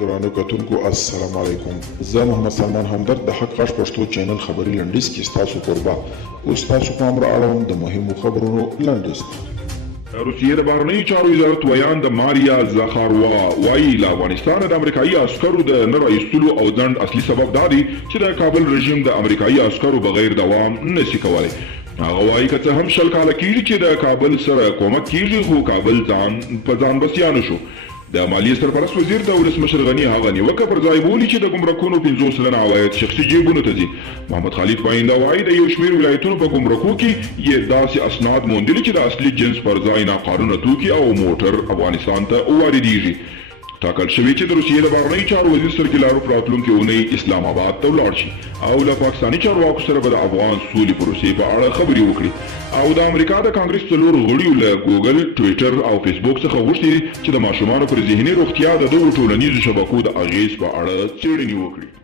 درانو کتونکو السلام علیکم. زه محمد سلمان همدرد د حق غږ پښتو چینل خبري لنډیز کې ستاسو قربا اوس تاسو پام را اړوم د مهمو خبرونو لنډیز. روسیې د بهرنیو چارو وزارت ویان د ماریا زخاروا وایي له افغانستانه د امریکایي عسکرو د نه رایستلو او ځنډ اصلي سبب دا دی چې د کابل رژیم د امریکایي عسکرو بغیر دوام نشي کولی. هغه وایي که څه هم 20 کاله کېږي چې د کابل سره کومک کېږي خو کابل ځان بسیانه شو. د مالیې سرپرست وزیر د ولسمشر غني هغه نیوکه پر ځای بولي چې د ګمرکونو 50 سلنه عواید شخصي جیبونو ته ځي. محمد خالد پاینده وایي د یو شمېر ولایتونو په ګمرکو کې یې داسې اسناد موندلي چې د اصلي جنس پر ځای ناقانونه توکي او موټر افغانستان ته واردېږي. ټاکل شوی چې د روسیې د بهرنیو چارو وزیر سرګي لاروف راتلونکې اونۍ اسلام آباد ته ولاړ شي او له پاکستاني چارواکو سره به د افغان سولې پروسې په اړه خبرې وکړي او د امریکا د کانګرس 4 غړیو له ګوګل، ټویټر او فیسبوک څخه غوښتي چې د ماشومانو پر ذهني روغتیا د دغو ټولنیزو شبکو د اغېز په اړه څېړنې وکړي.